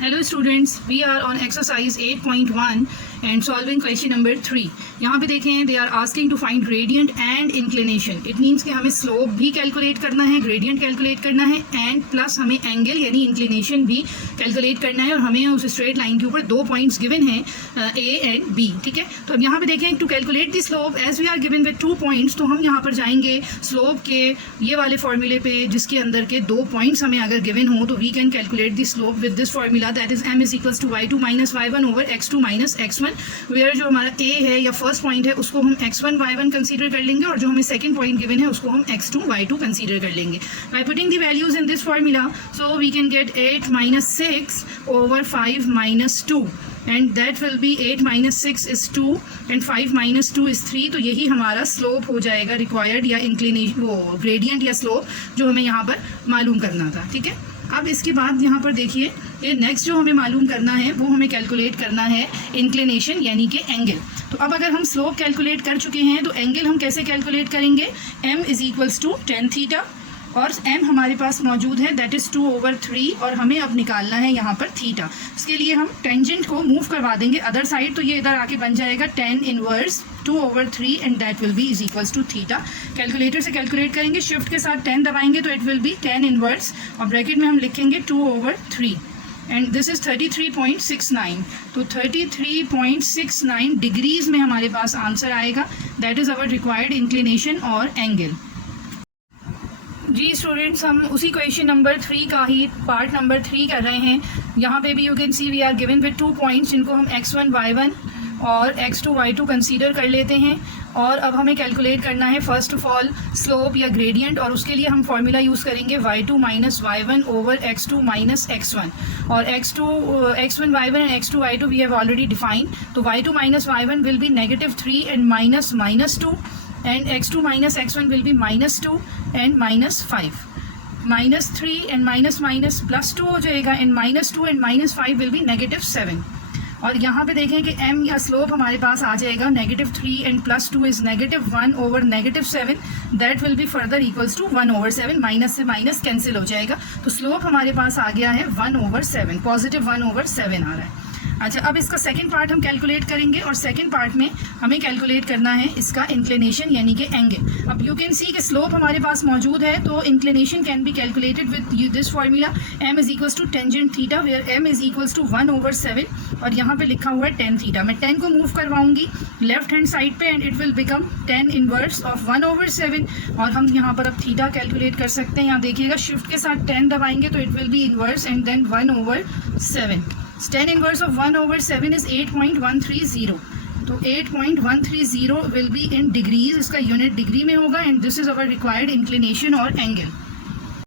Hello students, we are on exercise 8.1 and solving question number 3. यहाँ पे देखें they are asking to find gradient and inclination. It means कि हमें slope भी calculate करना है, gradient calculate करना है and plus हमें angle यानी inclination भी calculate करना है और हमें उस straight line के ऊपर 2 points given हैं A and B. ठीक है, तो अब यहाँ पे देखें to calculate the slope as we are given with 2 points, तो हम यहाँ पर जाएंगे slope के ये वाले formula पे जिसके अंदर के 2 points हमें अगर given हो तो we can calculate the slope with this formula. That is m is equals to y2 minus y1 over x2 minus x1, where जो हमारा a है या फर्स्ट पॉइंट है उसको हम x1 y1 कंसीडर कर लेंगे और जो हमें सेकंड पॉइंट गिवन है उसको हम x2 y2 कंसीडर कर लेंगे. By putting the values in this formula, so we can get 8 minus 6 over 5 minus 2. And that will be 8 minus 6 is 2 and 5 minus 2 is 3. तो यही हमारा स्लोप हो जाएगा रिक्वायर्ड या इंक्लिनेशन वो ग्रेडियंट या स्लोप जो हमें यहाँ पर मालूम करना था. ठीक है, अब इसके बाद यहाँ पर देखिए ये नेक्स्ट जो हमें मालूम करना है वो हमें कैलकुलेट करना है इंक्लिनेशन यानी कि एंगल. तो अब अगर हम स्लोप कैलकुलेट कर चुके हैं तो एंगल हम कैसे कैलकुलेट करेंगे. m is equals to tan theta और m हमारे पास मौजूद है दैट इज़ 2/3 और हमें अब निकालना है यहाँ पर थीटा. इसके लिए हम टेंजेंट को मूव करवा देंगे अदर साइड, तो ये इधर आके बन जाएगा tan inverse 2/3 and that will be is equals to theta. Calculator से कैलकुलेट करेंगे, शिफ्ट के साथ 10 दबाएंगे तो it will be tan inverse और ब्रैकेट में हम लिखेंगे 2/3 एंड दिस इज़ 33.69. तो 33.69 डिग्रीज में हमारे पास आंसर आएगा. That is our required inclination और एंगल. जी स्टूडेंट्स, हम उसी क्वेश्चन नंबर 3 का ही पार्ट नंबर 3 कर रहे हैं. यहाँ पे भी you can see we are given with 2 points जिनको हम x1 y1 और x2 y2 कंसीडर कर लेते हैं. और अब हमें कैलकुलेट करना है फर्स्ट ऑफ ऑल स्लोप या ग्रेडियंट और उसके लिए हम फार्मूला यूज़ करेंगे y2 minus y1 over x2 minus x1. और x1 y1 and x2 y2 we have already defined. तो y2 minus y1 will be -3 and -2 and x2 minus x1 will be -2 and -5. -3 and minus plus 2 हो जाएगा and -2 and -5 will be -7. और यहाँ पे देखें कि m या स्लोप हमारे पास आ जाएगा -3 and plus 2 is -1 over -7. That will be further equals to 1/7. Minus से माइनस कैंसिल हो जाएगा. तो स्लोप हमारे पास आ गया है 1/7, पॉजिटिव 1/7 आ रहा है. अच्छा, अब इसका सेकंड पार्ट हम कैलकुलेट करेंगे और सेकंड पार्ट में हमें कैलकुलेट करना है इसका इंक्लिनेशन यानी कि एंगल. अब यू कैन सी कि स्लोप हमारे पास मौजूद है तो inclination can be calculated with this formula m is equals to tangent theta where m is equals to 1/7 और यहाँ पे लिखा हुआ है tan थीटा. मैं 10 को मूव करवाऊंगी लेफ्ट हैंड साइड पे and it will become tan inverse of 1/7 और हम यहाँ पर अब थीटा कैलकुलेट कर सकते हैं. यहाँ देखिएगा शिफ्ट के साथ 10 दबाएंगे तो it will be inverse and then 1/7. tan inverse of 1/7 is 8.130. तो 8.130 will be in degrees, इसका यूनिट डिग्री में होगा and this is our required inclination और एंगल.